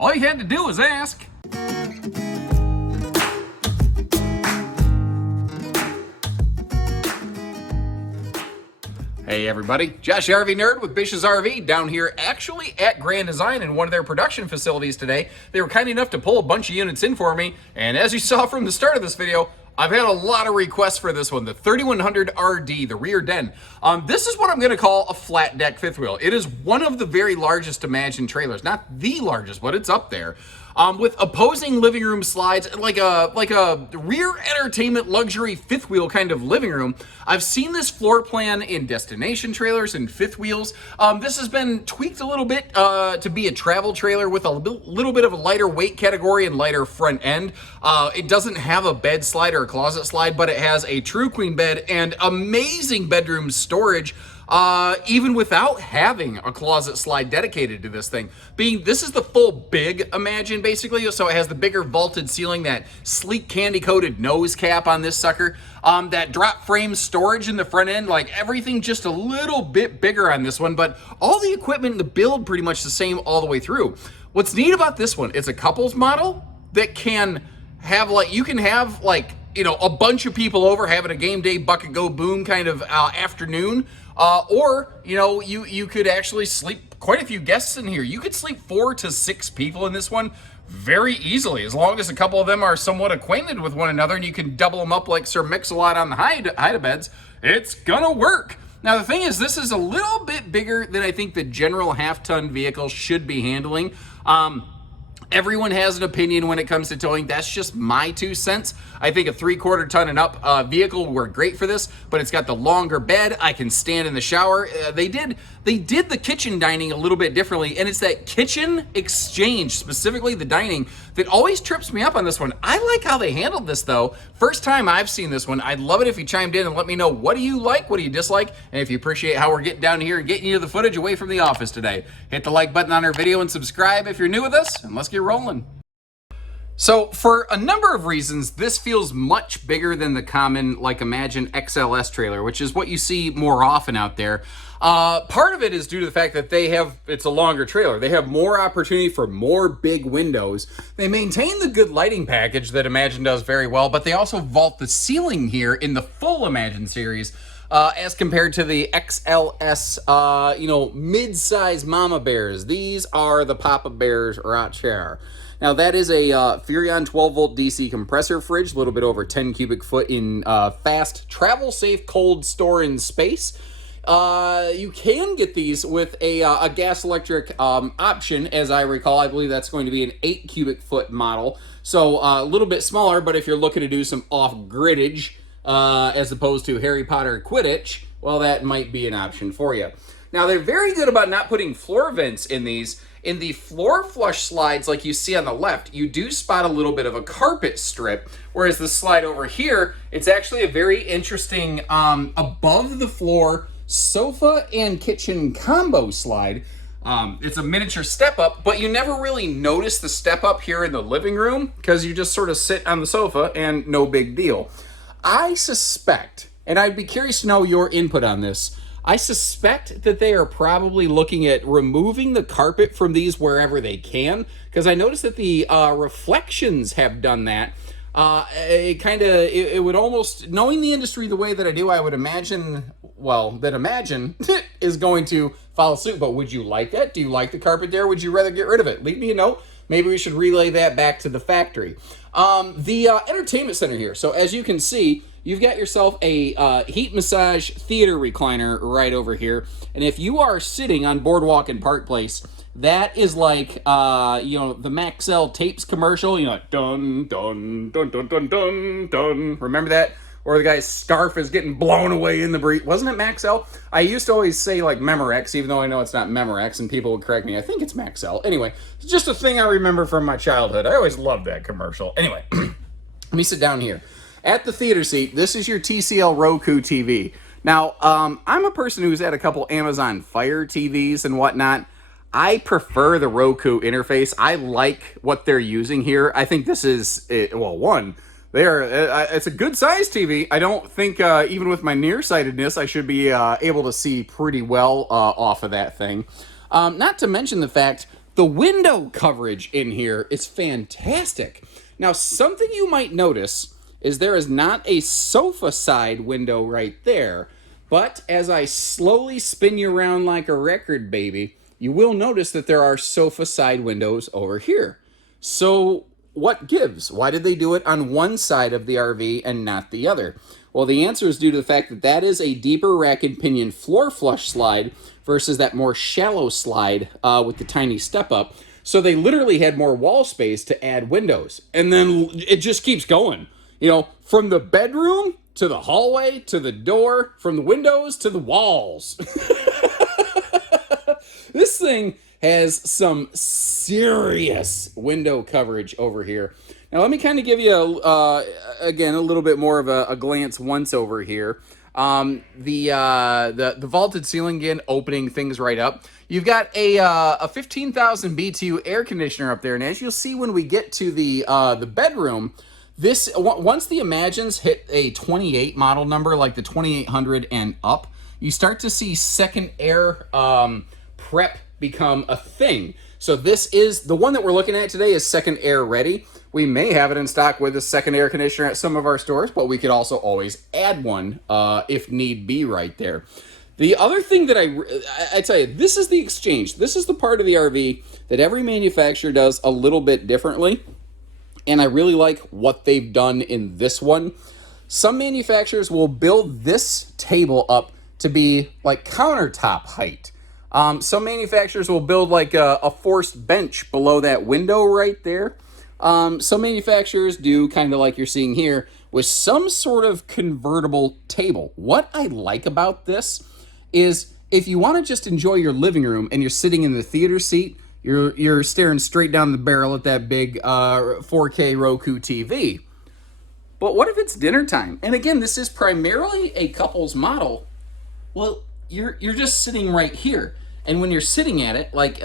All you had to do was ask. Hey everybody, Josh RV Nerd with Bish's RV down here actually at Grand Design in one of their production facilities today. They were kind enough to pull a bunch of units in for me, and as you saw from the start of this video, I've had a lot of requests for this one, the 3100 RD, the rear den. This is what I'm going to call a flat deck fifth wheel. It is one of the very largest imagined trailers, not the largest, but it's up there. With opposing living room slides, like a rear entertainment luxury fifth wheel kind of living room. I've seen this floor plan in destination trailers and fifth wheels. This has been tweaked a little bit to be a travel trailer with a little bit of a lighter weight category and lighter front end. It doesn't have a bed slide or a closet slide, but it has a true queen bed and amazing bedroom storage. Even without having a closet slide dedicated to this thing. This is the full big Imagine, basically, so it has the bigger vaulted ceiling, that sleek candy-coated nose cap on this sucker, that drop frame storage in the front end, like everything just a little bit bigger on this one, but all the equipment and the build pretty much the same all the way through. What's neat about this one, it's a couples model that can have, you can have, a bunch of people over having a game day bucket go boom kind of afternoon. Or, you could actually sleep quite a few guests in here. You could sleep 4 to 6 people in this one very easily, as long as a couple of them are somewhat acquainted with one another and you can double them up like Sir Mix-a-Lot on the hide-a-beds. It's gonna work. Now, the thing is, this is a little bit bigger than I think the general half-ton vehicle should be handling. Everyone has an opinion when it comes to towing. That's just my 2 cents. I think a 3/4 ton and up vehicle would work great for this, but it's got the longer bed. I can stand in the shower. They did the kitchen dining a little bit differently, and it's that kitchen exchange, specifically the dining, that always trips me up on this one. I like how they handled this, though. First time I've seen this one. I'd love it if you chimed in and let me know, what do you like, what do you dislike, and if you appreciate how we're getting down here and getting you the footage away from the office today. Hit the like button on our video and subscribe if you're new with us, and let's get rolling. So for a number of reasons, this feels much bigger than the common, Imagine XLS trailer, which is what you see more often out there. Part of it is due to the fact that it's a longer trailer. They have more opportunity for more big windows. They maintain the good lighting package that Imagine does very well, but they also vault the ceiling here in the full Imagine series, as compared to the XLS, mid-size mama bears. These are the Papa Bears right here. Now, that is a Furrion 12-volt DC compressor fridge, a little bit over 10 cubic foot in fast, travel-safe cold store in space. You can get these with a gas-electric option, as I recall. I believe that's going to be an 8 cubic foot model, so a little bit smaller, but if you're looking to do some off-griddage, as opposed to Harry Potter Quidditch, well, that might be an option for you. Now, they're very good about not putting floor vents in these. In the floor flush slides, like you see on the left, you do spot a little bit of a carpet strip, whereas the slide over here, it's actually a very interesting above the floor sofa and kitchen combo slide. It's a miniature step up, but you never really notice the step up here in the living room because you just sort of sit on the sofa and no big deal. I suspect, and I'd be curious to know your input on this, I suspect that they are probably looking at removing the carpet from these wherever they can, because I noticed that the reflections have done that. It would almost, knowing the industry the way that I do, I would imagine, that Imagine is going to follow suit. But would you like that? Do you like the carpet there? Would you rather get rid of it? Leave me a note. Maybe we should relay that back to the factory. The entertainment center here. So as you can see, you've got yourself a heat massage theater recliner right over here. And if you are sitting on Boardwalk and Park Place, that is like, the Maxell tapes commercial, dun, dun, dun, dun, dun, dun, dun. Remember that? Or the guy's scarf is getting blown away in the breeze. Wasn't it Maxell? I used to always say Memorex, even though I know it's not Memorex, and people would correct me. I think it's Maxell. Anyway, it's just a thing I remember from my childhood. I always loved that commercial. Anyway, let me sit down here. At the theater seat, this is your TCL Roku TV. Now, I'm a person who's had a couple Amazon Fire TVs and whatnot. I prefer the Roku interface. I like what they're using here. I think this is, it's a good size TV. I don't think, even with my nearsightedness, I should be able to see pretty well off of that thing. Not to mention the fact, The window coverage in here is fantastic. Now, something you might notice is there is not a sofa side window right there. But as I slowly spin you around like a record, baby, you will notice that there are sofa side windows over here. So what gives? Why did they do it on one side of the RV and not the other? Well, the answer is due to the fact that that is a deeper rack and pinion floor flush slide versus that more shallow slide with the tiny step up. So they literally had more wall space to add windows. And then it just keeps going. You know, from the bedroom to the hallway to the door, from the windows to the walls. This thing has some serious window coverage over here. Now, let me kind of give you, again, a little bit more of a glance once over here. The vaulted ceiling, again, opening things right up. You've got a 15,000 BTU air conditioner up there, and as you'll see when we get to the bedroom, this once the Imagines hit a 28 model number, like the 2800 and up, you start to see second air prep become a thing. So this is the one that we're looking at today is second air ready. We may have it in stock with a second air conditioner at some of our stores, but we could also always add one if need be right there. The other thing that I tell you, this is the exchange. This is the part of the RV that every manufacturer does a little bit differently. And I really like what they've done in this one. Some manufacturers will build this table up to be like countertop height. Some manufacturers will build like a forced bench below that window right there. Some manufacturers do kind of like you're seeing here with some sort of convertible table. What I like about this is if you want to just enjoy your living room and you're sitting in the theater seat, you're staring straight down the barrel at that big 4K Roku TV. But what if it's dinner time? And again, this is primarily a couple's model. Well, you're just sitting right here. And when you're sitting at it, like,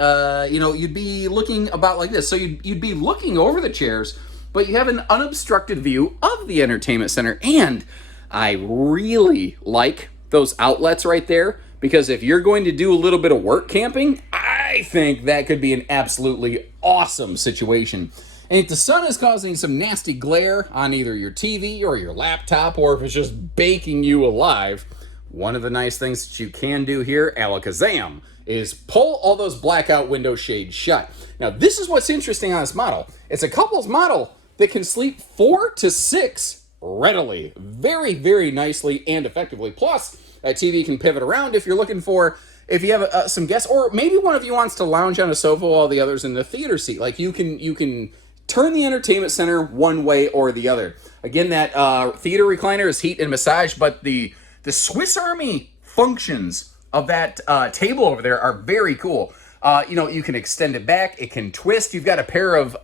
you'd be looking about like this. So you'd be looking over the chairs, but you have an unobstructed view of the entertainment center. And I really like those outlets right there, because if you're going to do a little bit of work camping, I think that could be an absolutely awesome situation. And if the sun is causing some nasty glare on either your TV or your laptop, or if it's just baking you alive, one of the nice things that you can do here, alakazam, is pull all those blackout window shades shut. Now, this is what's interesting on this model. It's a couple's model that can sleep 4 to 6 readily, very, very nicely and effectively. Plus, that TV can pivot around if you're looking for, if you have some guests, or maybe one of you wants to lounge on a sofa while the other's in the theater seat. Like you can turn the entertainment center one way or the other. Again, that theater recliner is heat and massage, but the Swiss Army functions of that table over there are very cool. You can extend it back. It can twist. You've got a pair of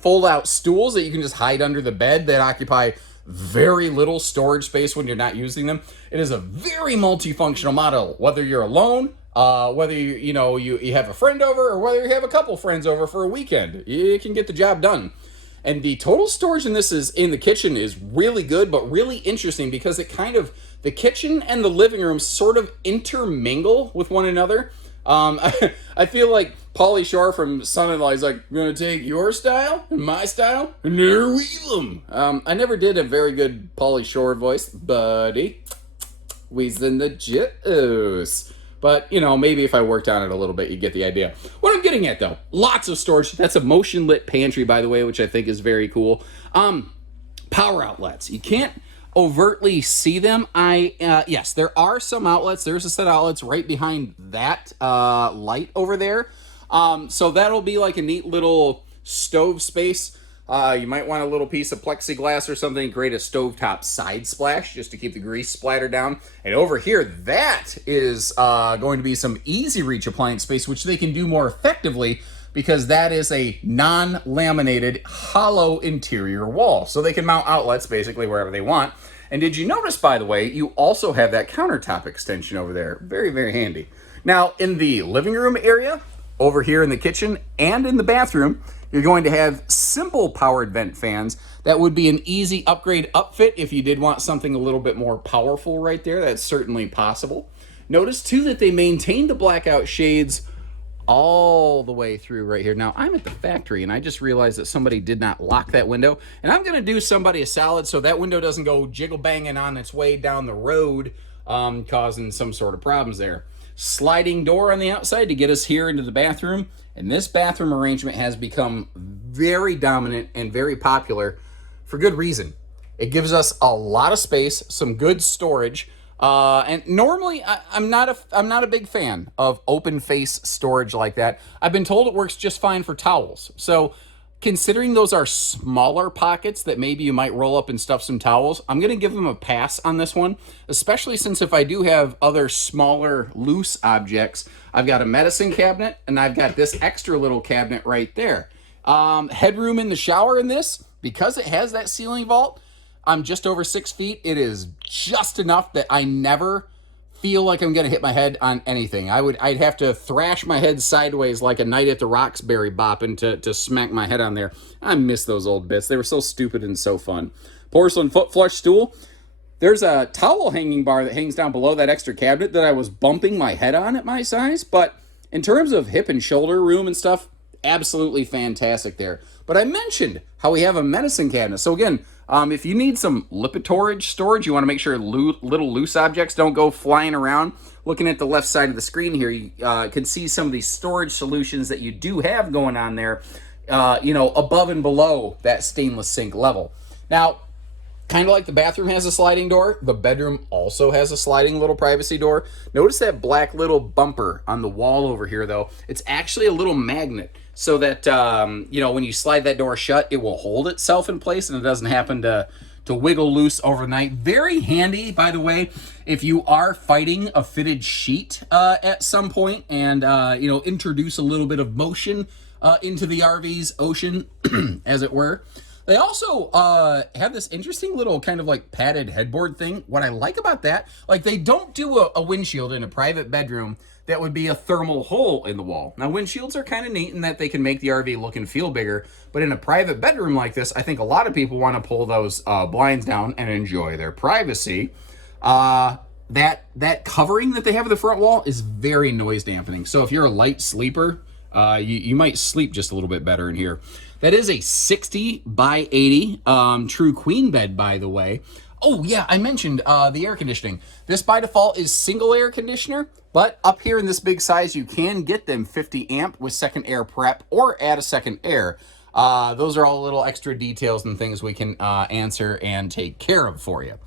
fold-out stools that you can just hide under the bed that occupy very little storage space when you're not using them. It is a very multifunctional model, whether you're alone, whether you have a friend over, or whether you have a couple friends over for a weekend. You can get the job done. And the total storage in this is in the kitchen is really good, but really interesting because it kind of, the kitchen and the living room sort of intermingle with one another. I feel like Pauly Shore from Son-in-Law is like, I'm going to take your style and my style and interweave them. I never did a very good Pauly Shore voice, buddy. We's in the juice. But, maybe if I worked on it a little bit, you get the idea. What I'm getting at, though, lots of storage. That's a motion-lit pantry, by the way, which I think is very cool. Power outlets. You can't overtly see them. Yes, there are some outlets. There's a set of outlets right behind that light over there. So that'll be like a neat little stove space. You might want a little piece of plexiglass or something, create a stovetop side splash just to keep the grease splatter down. And over here, that is going to be some easy reach appliance space, which they can do more effectively because that is a non-laminated hollow interior wall. So they can mount outlets basically wherever they want. And did you notice, by the way, you also have that countertop extension over there. Very, very handy. Now, in the living room area, over here in the kitchen, and in the bathroom, you're going to have simple powered vent fans. That would be an easy upgrade upfit if you did want something a little bit more powerful right there. That's certainly possible. Notice, too, that they maintained the blackout shades all the way through right here. Now, I'm at the factory, and I just realized that somebody did not lock that window, and I'm going to do somebody a solid so that window doesn't go jiggle-banging on its way down the road, causing some sort of problems there. Sliding door on the outside to get us here into the bathroom, and this bathroom arrangement has become very dominant and very popular for good reason. It gives us a lot of space, some good storage, and normally I'm not a big fan of open face storage like that. I've been told it works just fine for towels. So considering those are smaller pockets that maybe you might roll up and stuff some towels, I'm going to give them a pass on this one, especially since if I do have other smaller loose objects, I've got a medicine cabinet and I've got this extra little cabinet right there. Headroom in the shower in this, because it has that ceiling vault, I'm just over 6 feet. It is just enough that I never feel like I'm going to hit my head on anything. I'd have to thrash my head sideways like a Night at the Roxbury bopping to smack my head on there. I miss those old bits. They were so stupid and so fun. Porcelain foot flush stool. There's a towel hanging bar that hangs down below that extra cabinet that I was bumping my head on at my size. But in terms of hip and shoulder room and stuff, absolutely fantastic there. But I mentioned how we have a medicine cabinet. So again, if you need some lipitorage storage, you want to make sure little loose objects don't go flying around. Looking at the left side of the screen here, you can see some of these storage solutions that you do have going on there, above and below that stainless sink level. Now, kind of like the bathroom has a sliding door, the bedroom also has a sliding little privacy door. Notice that black little bumper on the wall over here, though. It's actually a little magnet so that, when you slide that door shut, it will hold itself in place and it doesn't happen to wiggle loose overnight. Very handy, by the way, if you are fighting a fitted sheet at some point and, introduce a little bit of motion into the RV's ocean, as it were. They also have this interesting little kind of like padded headboard thing. What I like about that, like they don't do a windshield in a private bedroom that would be a thermal hole in the wall. Now, windshields are kind of neat in that they can make the RV look and feel bigger, but in a private bedroom like this, I think a lot of people want to pull those blinds down and enjoy their privacy. That covering that they have at the front wall is very noise dampening. So if you're a light sleeper, you might sleep just a little bit better in here. That is a 60 by 80 true queen bed, by the way. Oh, yeah, I mentioned the air conditioning. This, by default, is single air conditioner, but up here in this big size, you can get them 50 amp with second air prep or add a second air. Those are all little extra details and things we can answer and take care of for you.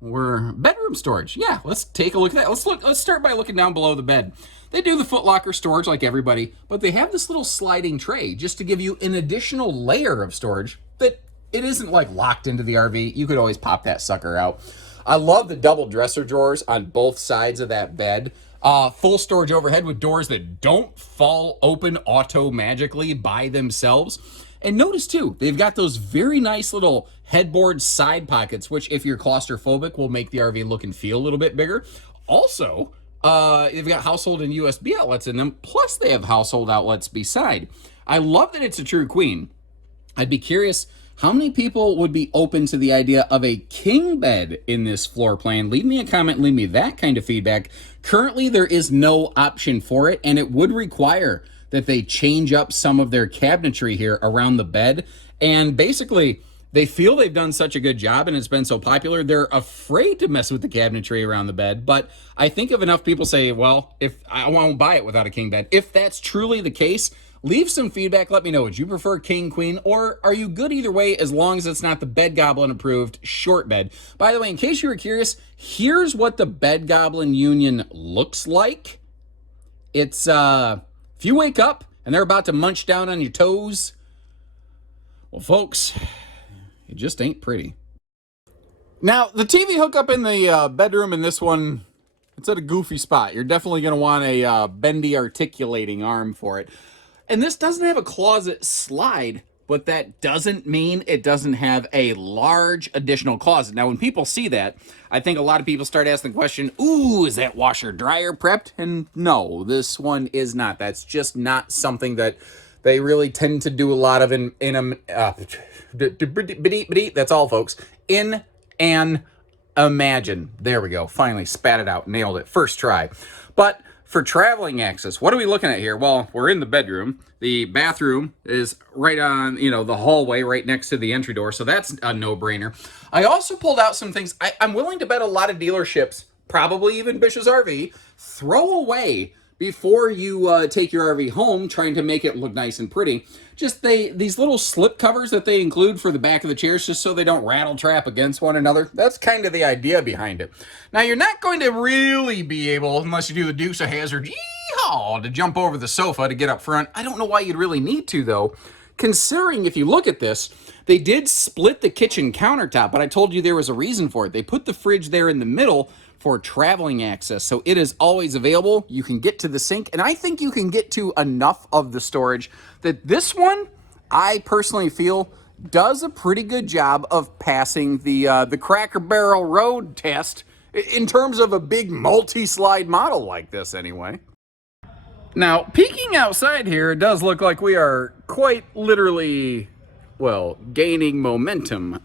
We're bedroom storage. Yeah, let's take a look at that. Let's start by looking down below the bed. They do the foot locker storage like everybody, but they have this little sliding tray just to give you an additional layer of storage that it isn't like locked into the RV. You could always pop that sucker out. I love the double dresser drawers on both sides of that bed. Full storage overhead with doors that don't fall open auto-magically by themselves. And notice too, they've got those very nice little headboard side pockets, which if you're claustrophobic will make the RV look and feel a little bit bigger. Also, they've got household and USB outlets in them, plus they have household outlets beside. I love that it's a true queen. I'd be curious how many people would be open to the idea of a king bed in this floor plan. Leave me a comment, leave me that kind of feedback. Currently, there is no option for it, and it would require that they change up some of their cabinetry here around the bed. And basically, they feel they've done such a good job and it's been so popular, they're afraid to mess with the cabinetry around the bed. But I think if enough people say, well, if I won't buy it without a king bed, if that's truly the case, leave some feedback. Let me know. Would you prefer king, queen, or are you good either way as long as it's not the Bed Goblin approved short bed? By the way, in case you were curious, here's what the Bed Goblin Union looks like. It's, if you wake up and they're about to munch down on your toes, well, folks, it just ain't pretty. Now, the TV hookup in the bedroom in this one, it's at a goofy spot. You're definitely going to want a bendy articulating arm for it. And this doesn't have a closet slide, but that doesn't mean it doesn't have a large additional closet. Now, when people see that, I think a lot of people start asking the question, ooh, is that washer dryer prepped? And no, this one is not. That's just not something that they really tend to do a lot of that's all, folks. In an Imagine. There we go. Finally spat it out. Nailed it. First try. But for traveling access, what are we looking at here? Well, we're in the bedroom. The bathroom is right on, the hallway right next to the entry door. So that's a no-brainer. I also pulled out some things. I'm willing to bet a lot of dealerships, probably even Bish's RV, throw away before you take your RV home, trying to make it look nice and pretty. Just these little slip covers that they include for the back of the chairs, just so they don't rattle trap against one another. That's kind of the idea behind it. Now, you're not going to really be able, unless you do the Dukes of Hazzard, yeehaw, to jump over the sofa to get up front. I don't know why you'd really need to, though, considering if you look at this, they did split the kitchen countertop, but I told you there was a reason for it. They put the fridge there in the middle for traveling access, so it is always available. You can get to the sink, and I think you can get to enough of the storage that this one, I personally feel, does a pretty good job of passing the Cracker Barrel road test in terms of a big multi-slide model like this anyway. Now, peeking outside here, it does look like we are quite literally, well, gaining momentum.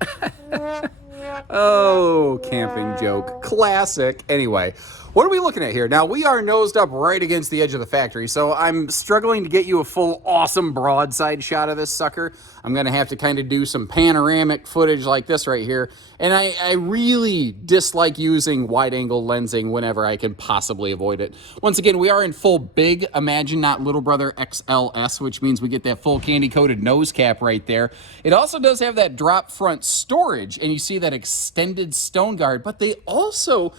Oh, camping joke. Classic. Anyway, what are we looking at here? Now, we are nosed up right against the edge of the factory, so I'm struggling to get you a full awesome broadside shot of this sucker. I'm going to have to kind of do some panoramic footage like this right here, and I really dislike using wide-angle lensing whenever I can possibly avoid it. Once again, we are in full big, imagine not Little Brother XLS, which means we get that full candy-coated nose cap right there. It also does have that drop front storage, and you see that extended stone guard, but they also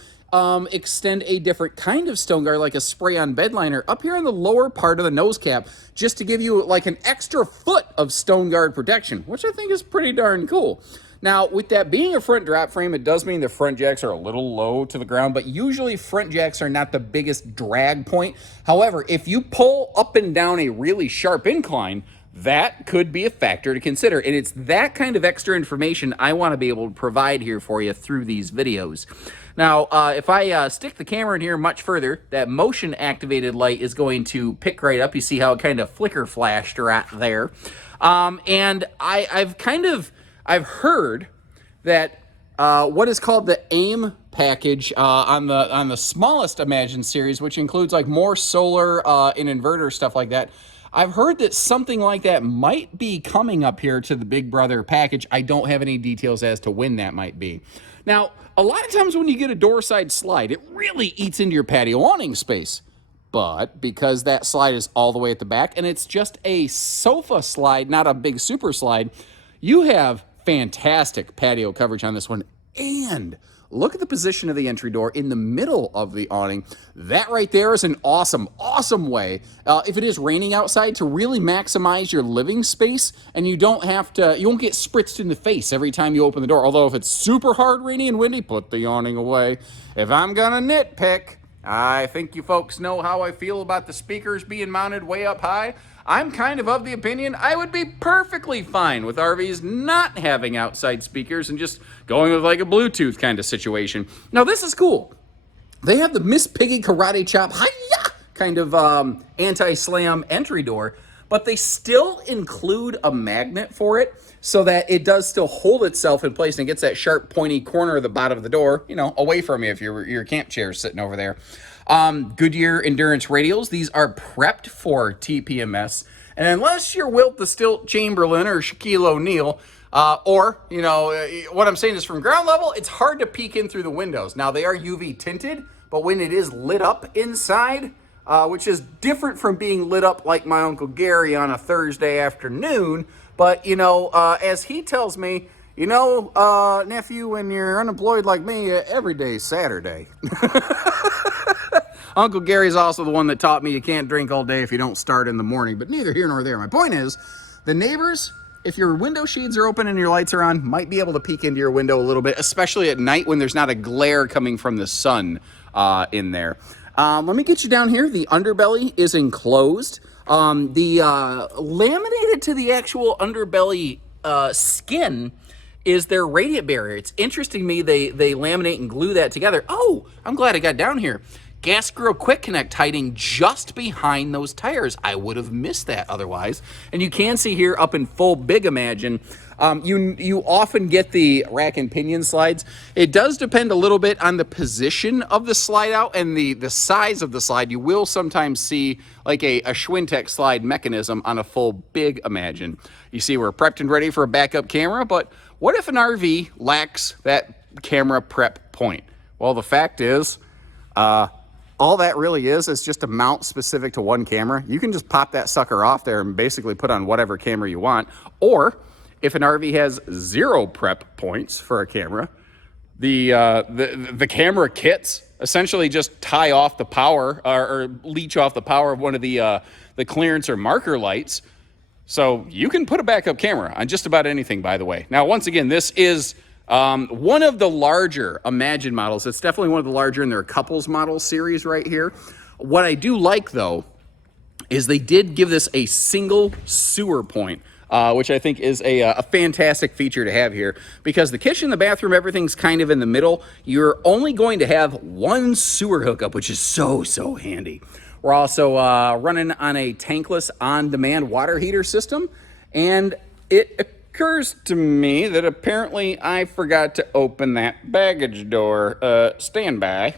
extend a different kind of stone guard, like a spray-on bed liner, up here in the lower part of the nose cap, just to give you like an extra foot of stone guard protection, which I think is pretty darn cool. Now, with that being a front drop frame, it does mean the front jacks are a little low to the ground, but usually front jacks are not the biggest drag point. However, if you pull up and down a really sharp incline, that could be a factor to consider, and it's that kind of extra information I want to be able to provide here for you through these videos. Now, if I stick the camera in here much further, that motion activated light is going to pick right up. You see how it kind of flicker flashed right there. And I've heard that what is called the AIM package on the smallest Imagine series, which includes like more solar and inverter stuff like that. I've heard that something like that might be coming up here to the Big Brother package. I don't have any details as to when that might be. Now, a lot of times when you get a door side slide, it really eats into your patio awning space. But because that slide is all the way at the back and it's just a sofa slide, not a big super slide, you have fantastic patio coverage on this one. And look at the position of the entry door in the middle of the awning. That right there is an awesome, awesome way, if it is raining outside, to really maximize your living space, and you won't get spritzed in the face every time you open the door. Although if it's super hard, rainy, and windy, put the awning away. If I'm gonna nitpick, I think you folks know how I feel about the speakers being mounted way up high. I'm kind of the opinion I would be perfectly fine with RVs not having outside speakers and just going with like a Bluetooth kind of situation. Now, this is cool. They have the Miss Piggy Karate Chop hi-ya kind of anti-slam entry door, but they still include a magnet for it so that it does still hold itself in place and gets that sharp, pointy corner of the bottom of the door, away from you if your camp chair is sitting over there. Goodyear Endurance radials. These are prepped for TPMS. And unless you're Wilt the Stilt Chamberlain or Shaquille O'Neal, what I'm saying is from ground level, it's hard to peek in through the windows. Now, they are UV tinted, but when it is lit up inside, which is different from being lit up like my Uncle Gary on a Thursday afternoon, but, as he tells me, nephew, when you're unemployed like me, every day's Saturday. Uncle Gary's also the one that taught me you can't drink all day if you don't start in the morning, but neither here nor there. My point is, the neighbors, if your window shades are open and your lights are on, might be able to peek into your window a little bit, especially at night when there's not a glare coming from the sun in there. Let me get you down here. The underbelly is enclosed. The laminated to the actual underbelly skin is their radiant barrier. It's interesting to me they laminate and glue that together. Oh, I'm glad I got down here. Gas grill quick connect hiding just behind those tires. I would have missed that otherwise. And you can see here up in full big Imagine, You often get the rack and pinion slides. It does depend a little bit on the position of the slide out and the size of the slide. You will sometimes see like a Schwintek slide mechanism on a full big Imagine. You see we're prepped and ready for a backup camera, but what if an RV lacks that camera prep point? Well, the fact is, all that really is just a mount specific to one camera. You can just pop that sucker off there and basically put on whatever camera you want. Or if an RV has 0 prep points for a camera, the camera kits essentially just tie off the power or leech off the power of one of the clearance or marker lights. So you can put a backup camera on just about anything, by the way. Now, once again, this is one of the larger Imagine models. It's definitely one of the larger in their couples model series right here. What I do like, though, is they did give this a single sewer point, which I think is a fantastic feature to have here, because the kitchen, the bathroom, everything's kind of in the middle. You're only going to have one sewer hookup, which is so handy. We're also running on a tankless on-demand water heater system, and it occurs to me that apparently I forgot to open that baggage door. Stand by.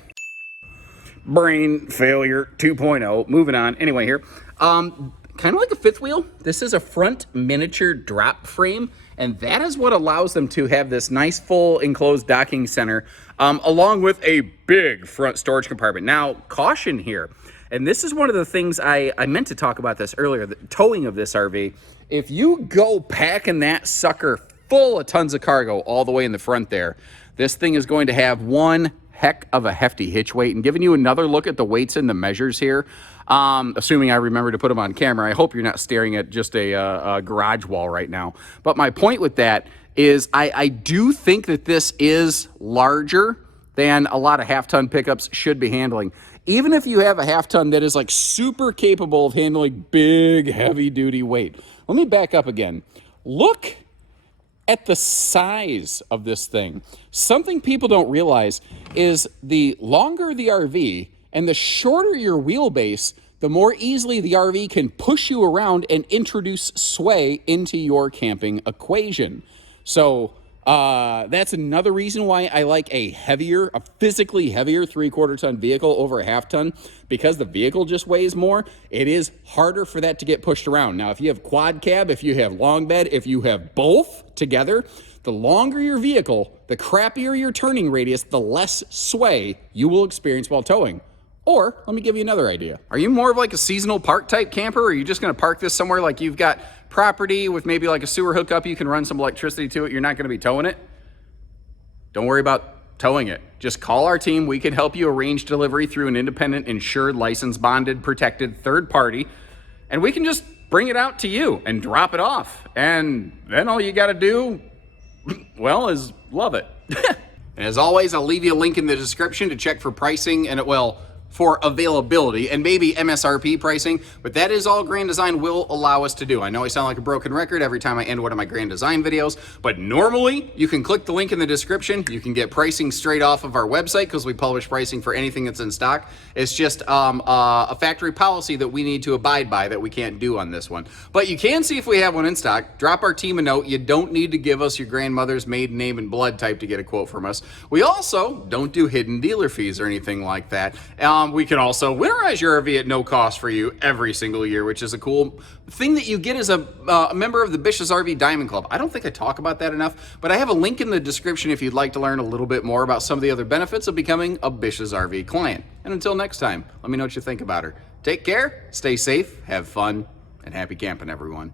Brain failure 2.0. Moving on. Anyway, here. Kind of like a fifth wheel. This is a front miniature drop frame, and that is what allows them to have this nice full enclosed docking center, along with a big front storage compartment. Now, caution here. And this is one of the things I meant to talk about this earlier, the towing of this RV. If you go packing that sucker full of tons of cargo all the way in the front there, this thing is going to have one heck of a hefty hitch weight. And giving you another look at the weights and the measures here, assuming I remember to put them on camera, I hope you're not staring at just a garage wall right now. But my point with that is I do think that this is larger than a lot of half-ton pickups should be handling. Even if you have a half-ton that is like super capable of handling big, heavy-duty weight. Let me back up again. Look at the size of this thing. Something people don't realize is the longer the RV and the shorter your wheelbase, the more easily the RV can push you around and introduce sway into your camping equation. So that's another reason why I like a physically heavier 3/4 ton vehicle over a half ton, because the vehicle just weighs more. It is harder for that to get pushed around. Now, if you have quad cab, if you have long bed, if you have both together, the longer your vehicle, the crappier your turning radius, the less sway you will experience while towing. Or, let me give you another idea. Are you more of like a seasonal park type camper, or are you just gonna park this somewhere like you've got property with maybe like a sewer hookup, you can run some electricity to it, you're not gonna be towing it? Don't worry about towing it. Just call our team. We can help you arrange delivery through an independent, insured, licensed, bonded, protected third party, and we can just bring it out to you and drop it off. And then all you gotta do, well, is love it. And as always, I'll leave you a link in the description to check for pricing and for availability and maybe MSRP pricing, but that is all Grand Design will allow us to do. I know I sound like a broken record every time I end one of my Grand Design videos, but normally you can click the link in the description. You can get pricing straight off of our website because we publish pricing for anything that's in stock. It's just a factory policy that we need to abide by that we can't do on this one. But you can see if we have one in stock. Drop our team a note. You don't need to give us your grandmother's maiden name and blood type to get a quote from us. We also don't do hidden dealer fees or anything like that. We can also winterize your RV at no cost for you every single year, which is a cool thing that you get as a member of the Bish's RV Diamond Club. I don't think I talk about that enough, but I have a link in the description if you'd like to learn a little bit more about some of the other benefits of becoming a Bish's RV client. And until next time, let me know what you think about her. Take care, stay safe, have fun, and happy camping, everyone.